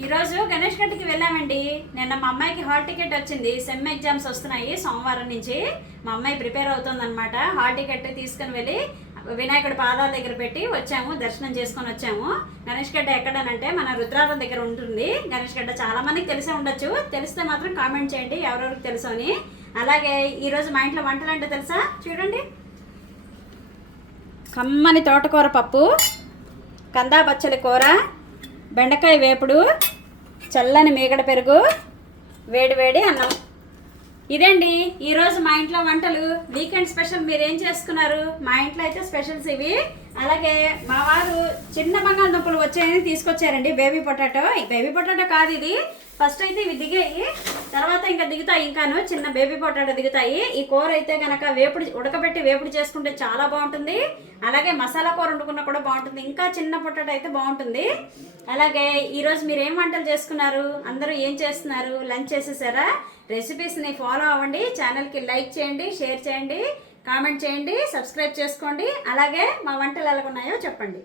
ఈరోజు గణేష్ గడ్డికి వెళ్ళామండి. నిన్న మా అమ్మాయికి హాల్ టికెట్ వచ్చింది. సెమ్ ఎగ్జామ్స్ వస్తున్నాయి సోమవారం నుంచి. మా అమ్మాయి ప్రిపేర్ అవుతుందన్నమాట. హాల్ టికెట్ తీసుకుని వెళ్ళి వినాయకుడి పాదాల దగ్గర పెట్టి వచ్చాము, దర్శనం చేసుకొని వచ్చాము. గణేష్ గడ్డ ఎక్కడనంటే మన రుద్రారం దగ్గర ఉంటుంది. గణేష్ గడ్డ చాలా మందికి తెలిసే ఉండొచ్చు. తెలిస్తే మాత్రం కామెంట్ చేయండి ఎవరెవరికి తెలుసు అని. అలాగే ఈరోజు మా ఇంట్లో వంటలు అంటే తెలుసా, చూడండి. కమ్మని తోటకూర పప్పు, కందా పచ్చలి కూర, బెండకాయ వేపుడు, చల్లని మీగడ పెరుగు, వేడి వేడి అన్నం. ఇదండి ఈరోజు మా ఇంట్లో వంటలు. వీకెండ్ స్పెషల్ మీరు ఏం చేసుకున్నారు? మా ఇంట్లో అయితే స్పెషల్స్ ఇవి. అలాగే మా వారు చిన్న బంగాళదుంపలు వచ్చాయని తీసుకొచ్చారండి. బేబీ పొటాటో కాదు ఇది. ఫస్ట్ అయితే ఇవి దిగాయి, తర్వాత ఇంకా దిగుతాయి. ఇంకాను చిన్న బేబీ పొటాటో దిగుతాయి. ఈ కూర అయితే కనుక ఉడకబెట్టి వేపుడు చేసుకుంటే చాలా బాగుంటుంది. అలాగే మసాలా కూర వండుకున్నా కూడా బాగుంటుంది. ఇంకా చిన్న పొటాటో అయితే బాగుంటుంది. అలాగే ఈరోజు మీరు ఏం వంటలు చేసుకున్నారు? అందరూ ఏం చేస్తున్నారు? లంచ్ చేసేసారా? రెసిపీస్ని ఫాలో అవ్వండి. ఛానల్కి లైక్ చేయండి, షేర్ చేయండి, కామెంట్ చేయండి, సబ్స్క్రైబ్ చేసుకోండి. అలాగే మా వంటలు ఎలాగున్నాయో చెప్పండి.